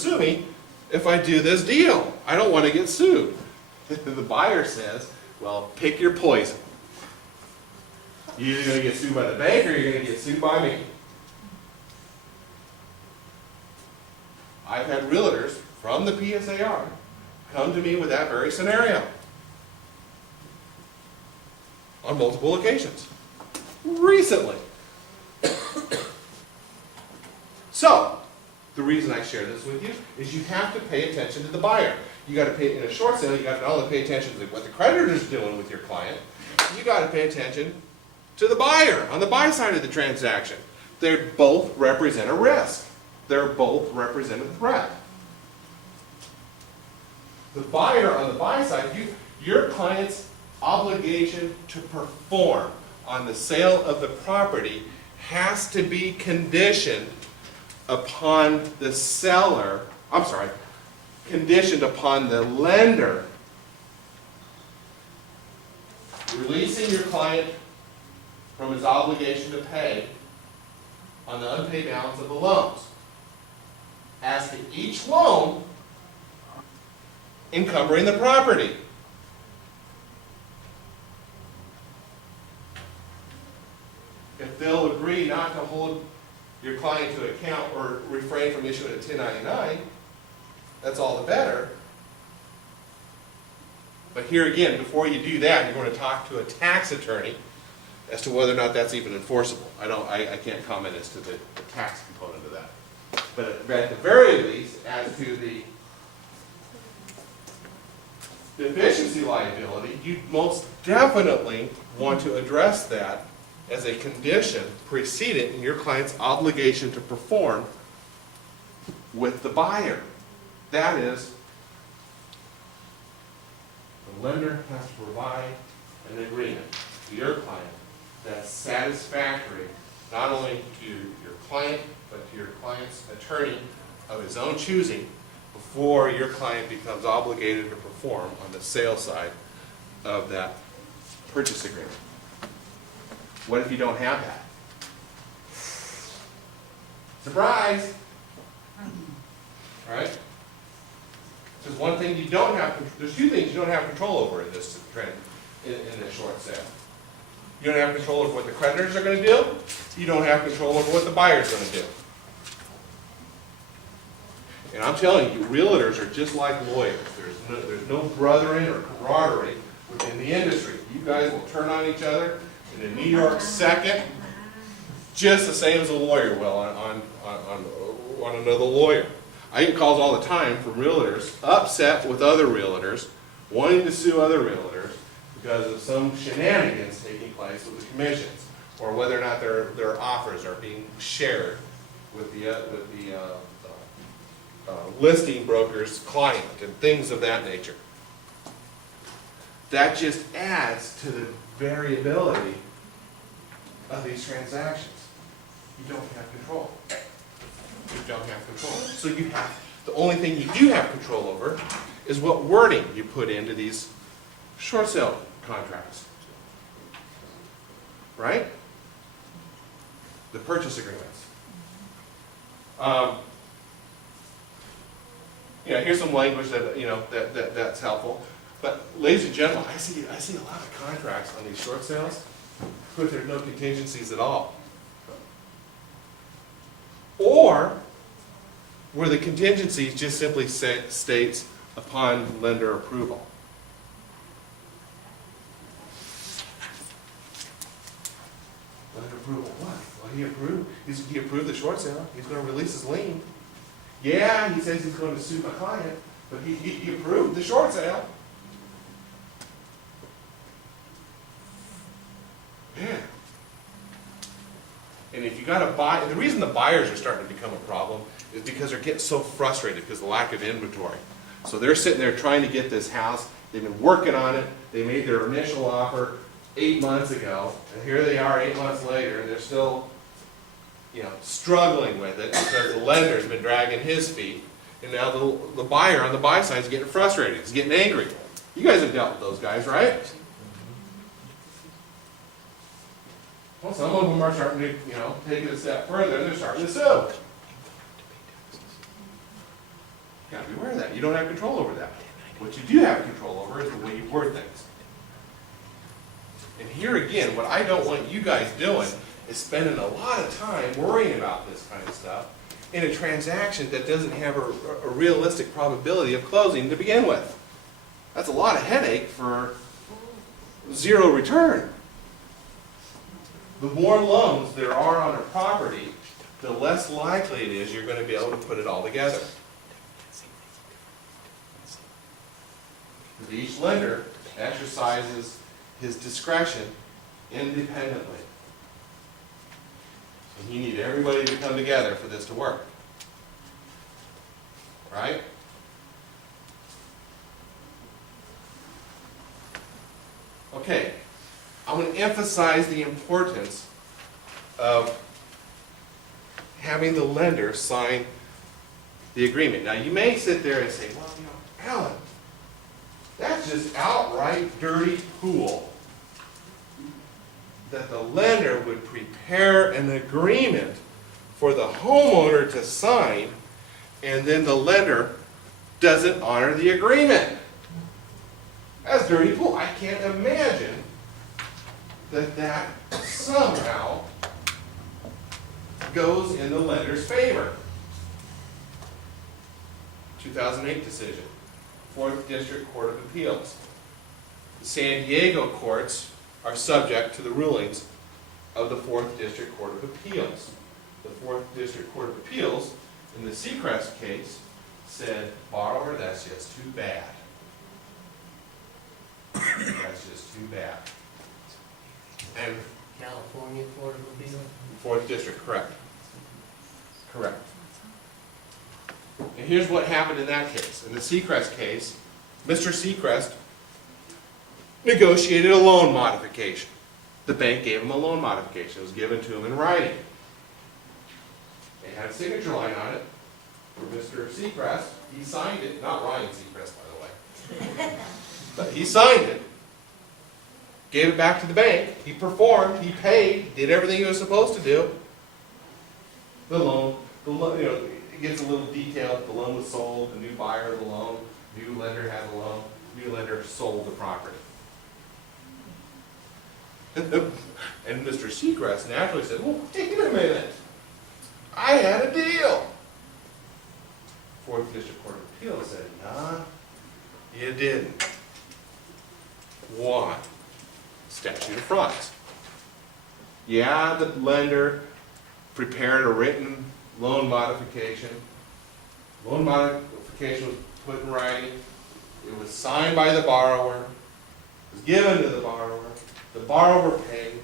sue me if I do this deal. I don't want to get sued. The buyer says, well, pick your poison. You're either going to get sued by the bank or you're going to get sued by me. I've had realtors from the PSAR come to me with that very scenario on multiple occasions recently. So, the reason I share this with you is you have to pay attention to the buyer. You got to pay, in a short sale, you got to not only pay attention to what the creditor is doing with your client, you got to pay attention to the buyer on the buy side of the transaction. They both represent a risk. They're both represent a threat. The buyer on the buy side, your client's obligation to perform on the sale of the property has to be conditioned upon the seller, conditioned upon the lender releasing your client from his obligation to pay on the unpaid balance of the loans. As to each loan encumbering the property. If they'll agree not to hold your client to account or refrain from issuing a 1099, that's all the better. But here again, before you do that, you're going to talk to a tax attorney as to whether or not that's even enforceable. I can't comment as to the tax component of that. But at the very least, as to the deficiency liability, you most definitely want to address that as a condition precedent in your client's obligation to perform with the buyer. That is, the lender has to provide an agreement to your client that's satisfactory not only to your client, but to your client's attorney of his own choosing before your client becomes obligated to perform on the sales side of that purchase agreement. What if you don't have that? Surprise! All right? There's one thing you don't have, there's two things you don't have control over in this trend, in this short sale. You don't have control over what the creditors are going to do. You don't have control over what the buyer's going to do. And I'm telling you, realtors are just like lawyers. There's no brothering or camaraderie within the industry. You guys will turn on each other in a New York second, just the same as a lawyer will on another lawyer. I get calls all the time from realtors upset with other realtors, wanting to sue other realtors because of some shenanigans taking place with the commissions, or whether or not their offers are being shared with the listing broker's client and things of that nature. That just adds to the variability of these transactions. You don't have control. You don't have control. So the only thing you do have control over is what wording you put into these short sale contracts. Right? The purchase agreements. Here's some language that that's helpful. But ladies and gentlemen, I see a lot of contracts on these short sales but there's no contingencies at all. Or where the contingency just simply states upon lender approval. Lender approval what? Well, he approved. He approved the short sale. He's going to release his lien. Yeah, he says he's going to sue my client, but he approved the short sale. Yeah. And if you got to buy, the reason the buyers are starting to become a problem is because they're getting so frustrated because of the lack of inventory. So they're sitting there trying to get this house. They've been working on it. They made their initial offer 8 months ago, and here they are 8 months later, and they're still, struggling with it because the lender's been dragging his feet, and now the buyer on the buy side is getting frustrated. He's getting angry. You guys have dealt with those guys, right? Well, some of them are starting to, take it a step further, and they're starting to sue. You gotta be aware of that. You don't have control over that. What you do have control over is the way you word things. And here again, what I don't want you guys doing is spending a lot of time worrying about this kind of stuff in a transaction that doesn't have a realistic probability of closing to begin with. That's a lot of headache for zero return. The more loans there are on a property, the less likely it is you're going to be able to put it all together. Because each lender exercises his discretion independently. And you need everybody to come together for this to work. Right? Okay, I'm going to emphasize the importance of having the lender sign the agreement. Now, you may sit there and say, well, Alan, that's just outright dirty pool. That the lender would prepare an agreement for the homeowner to sign, and then the lender doesn't honor the agreement. That's dirty pool. I can't imagine that somehow goes in the lender's favor. 2008 decision, 4th District Court of Appeals. The San Diego courts are subject to the rulings of the 4th District Court of Appeals. The 4th District Court of Appeals, in the Seacrest case, said, borrower, that's just too bad. That's just too bad. And California Court of Appeals? 4th District, correct. Correct. And here's what happened in that case. In the Seacrest case, Mr. Seacrest negotiated a loan modification. The bank gave him a loan modification. It was given to him in writing. It had a signature line on it for Mr. Seacrest. He signed it, not Ryan Seacrest, by the way. But he signed it, gave it back to the bank. He performed, he paid, did everything he was supposed to do. The loan, it gets a little detailed. The loan was sold, the new buyer of the loan, new lender had the loan, new lender sold the property. And Mr. Seacrest naturally said, well, wait a minute. I had a deal. 4th District Court of Appeals said, nah, you didn't. Why? Statute of frauds. Yeah, the lender prepared a written loan modification. Loan modification was put in writing. It was signed by the borrower. It was given to the borrower. The borrower paid.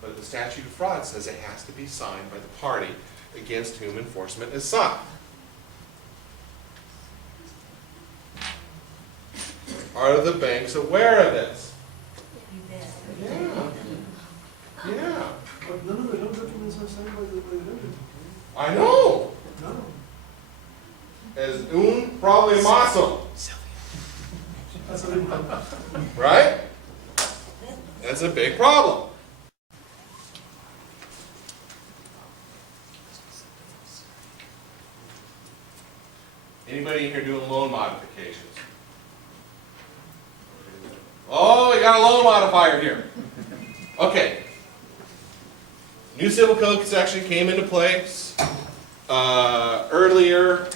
But the statute of frauds says it has to be signed by the party against whom enforcement is sought. Are the banks aware of this? Yeah. Yeah. But none of the loan documents are signed by the lender. I know. No. As un problemazo. That's a big one. Right? That's a big problem. Anybody in here doing loan modifications? Oh, we got a loan modifier here. Okay. New Civil Code section came into place earlier,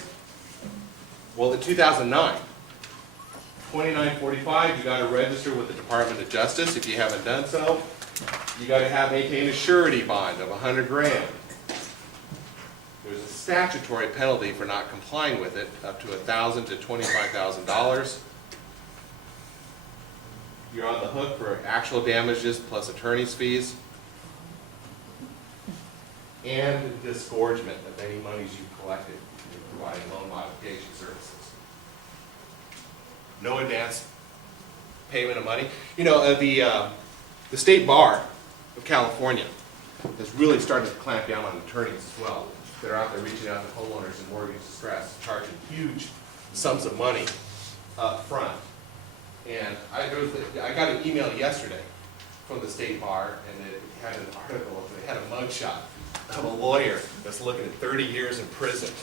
well, in 2009. 2945, you got to register with the Department of Justice. If you haven't done so, you got to maintain a surety bond of 100 grand. There's a statutory penalty for not complying with it, up to $1,000 to $25,000. You're on the hook for actual damages plus attorney's fees and disgorgement of any monies you've collected in providing loan modification services. No advance payment of money. You know, the State Bar of California has really started to clamp down on attorneys as well. They're out there reaching out to homeowners in mortgage distress, charging huge sums of money up front. And I got an email yesterday from the State Bar, and it had an article, they had a mugshot of a lawyer that's looking at 30 years in prison